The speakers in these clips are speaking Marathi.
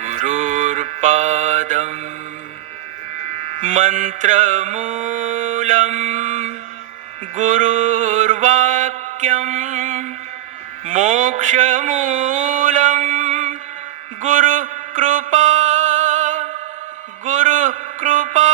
गुरुर्पादं मन्त्रमूलं गुरुर्वाक्यं मोक्षमूलं गुरुकृपा गुरुकृपा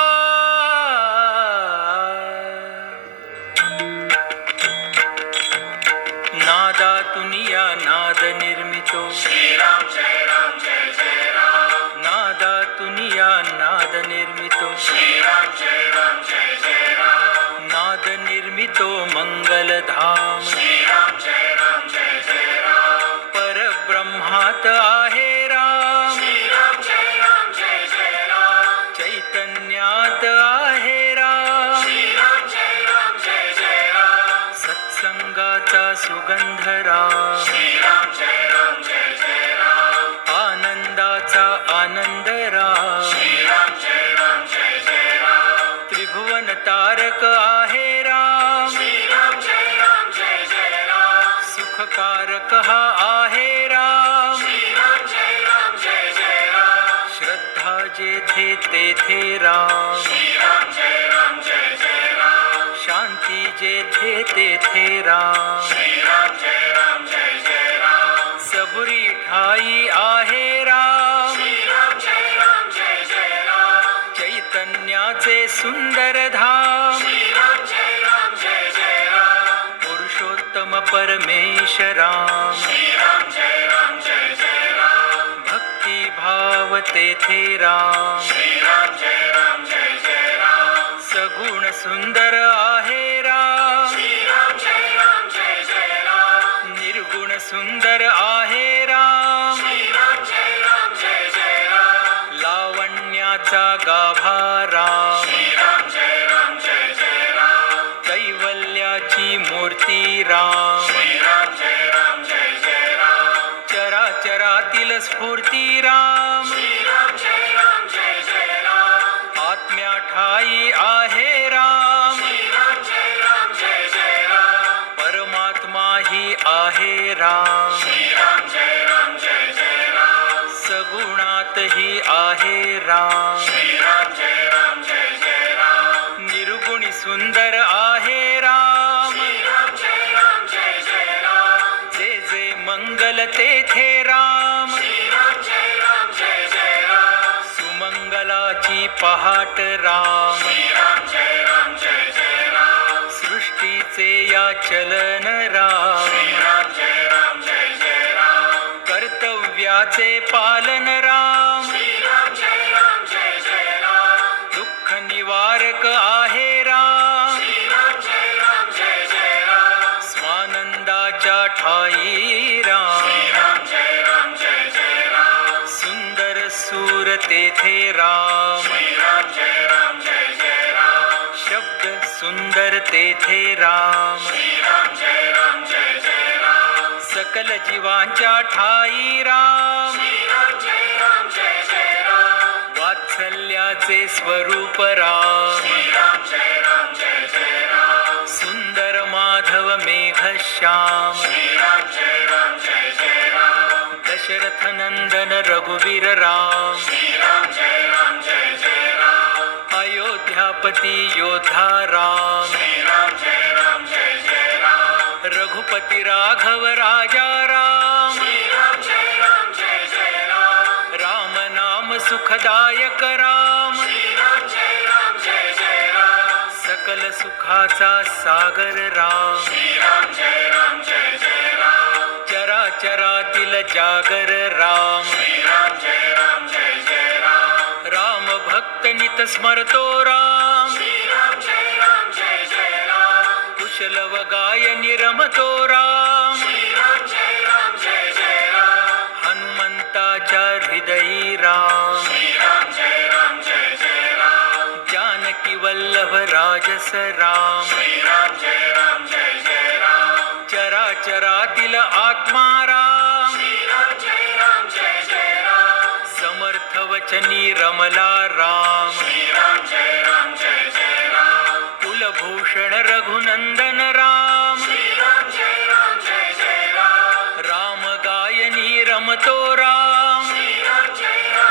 नादातुनिया नाद निर्मितो श्रीराम जय राम जय जय राम नादातुनिया नाद निर्मितो श्रीराम जय राम जय जय राम नाद निर्मितो मंगलधाम श्रीराम जय राम जय जय राम परब्रह्मात आहे राम श्रीराम जय राम जय जय राम चैतन्यात आहे राम श्रीराम जय राम जय जय राम सत्संगाचा सुगंध राम श्रीराम जय राम जय जय राम आनंदाचा आनंद राम श्रीराम जय राम जय जय राम त्रिभुवन तारक आहे राम श्रीराम जय राम जय जय राम सुखकारक हा आहे राम श्रीराम जय राम जय जय राम श्रद्धा जेथे तेथे राम श्रीराम जय राम जय जय राम शांती जेथे तेथे राम श्रीराम जय राम जय जय राम सबुरी ठाई आहे राम श्रीराम जय राम जय जय राम चैतन्याचे सुंदर धाम श्रीराम जय राम जय जय राम पुरुषोत्तम परमेश्वराम श्रीराम जय राम जय जय राम भक्ती भाव तेथे राम श्रीराम जय राम जय जय राम सगुण सुंदर आहे राम श्रीराम जय राम जय जय राम निर्गुण सुंदर आहे राम श्रीराम जय राम जय जय राम लावण्याचा गाभा राम श्रीराम जय राम जय जय राम कैवल्याची मूर्ती राम श्रीराम जय राम जय जय राम चराचरातील स्फूर्ती राम श्रीराम जय राम जय जय राम आत्म्या ठाई आहे राम श्रीराम जय राम जय जय राम परमात्मा ही आहे राम श्रीराम जय राम जय जय राम सगुणात ही आहे राम श्रीराम जय राम जय जय राम निर्गुणी सुंदर आहे राम श्रीराम जय राम जय जय राम जे जे मंगल तेथे राम श्रीराम जय राम जय जय राम सुमंगलाची पहाट राम श्रीराम जय राम जय जय राम सृष्टीचे या चलन राम श्रीराम जय राम जय जय राम कर्तव्याचे पालन राम श्रीराम जय राम जय जय राम दुःख निवारक आहे राम श्रीराम जय राम जय जय राम स्वानंदाच्या ठाई राम श्रीराम जय राम जय जय राम सुंदर सूर तेथे राम श्रीराम जय राम जय जय राम शब्द सुंदर तेथे राम श्रीराम जय राम जय जय राम सकल जीवांच्या ठाई राम श्रीराम जय राम जय जय राम वात्सल्याचे स्वरूप राम श्रीराम जय राम जय जय राम सुंदर माधव मेघश्याम श्रीराम जय राम जय जय राम दशरथ नंदन रघुवीर राम श्रीराम जय राम जय जय राम अयोध्यापती योद्धा राम श्रीराम जय राम जय जय राम रघुपती राघव राजा राम श्रीराम जय राम जय जय राम राम नाम सुखदायक राम श्रीराम जय राम जय जय राम सकल सुखाचा सागर राम श्रीराम जय राम जय जय राम चराचरातील जागर राम श्रीराम जय राम जय जय राम राम भक्त नित स्मरतो राम श्रीराम जय राम जय जय राम कुशल व गायनी रमतो राम श्रीराम जय राम जय जय राम हनुमंताच्या हृदयी राम श्रीराम जय राम जय जय राम जानकी वल्लभ राजस राम श्रीराम जय राम जय जय राम चराचरातील आत्मा राम श्रीराम जय राम जय जय राम समर्थ वचनी रमला राम श्रीराम जय राम जय जय राम कुलभूषण रघुनंदन राम श्रीराम जय राम जय जय राम राम गायनी रमतो राम श्रीराम जय राम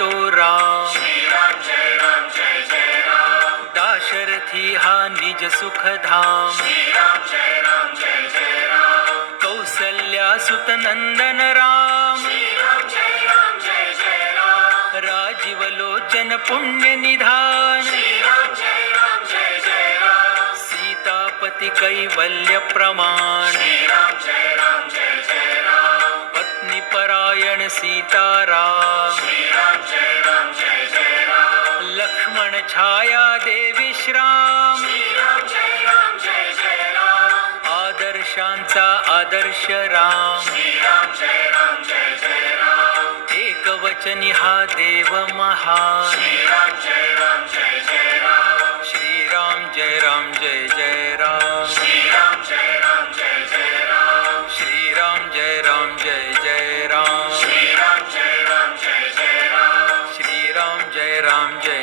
तो राम श्रीराम जय राम जय जय राम दाशरथी हा निज सुख धाम श्रीराम जय राम जय जय राम कौसल्या सुत नंदन राम श्रीराम जय राम जय जय राम राजीव लोचन पुण्य निधान श्रीराम जय राम जय जय राम सीतापती कैवल्य प्रमाण श्रीराम जय राम जय जय राम पत्नी परायण सीताराम श्रीराम जय राम जय जय राम लक्ष्मण छाया देवी श्राम श्रीराम जय राम जय जय राम आदर्शांचा आदर्श राम श्रीराम जय राम जय जय राम एकवचनी हा देव महान श्रीराम जय राम जय जय राम श्रीराम जय राम जय जय राम श्रीराम जय राम जय जय राम श्रीराम जय राम जय जय राम श्रीराम जय राम जय जय राम श्रीराम जय राम जय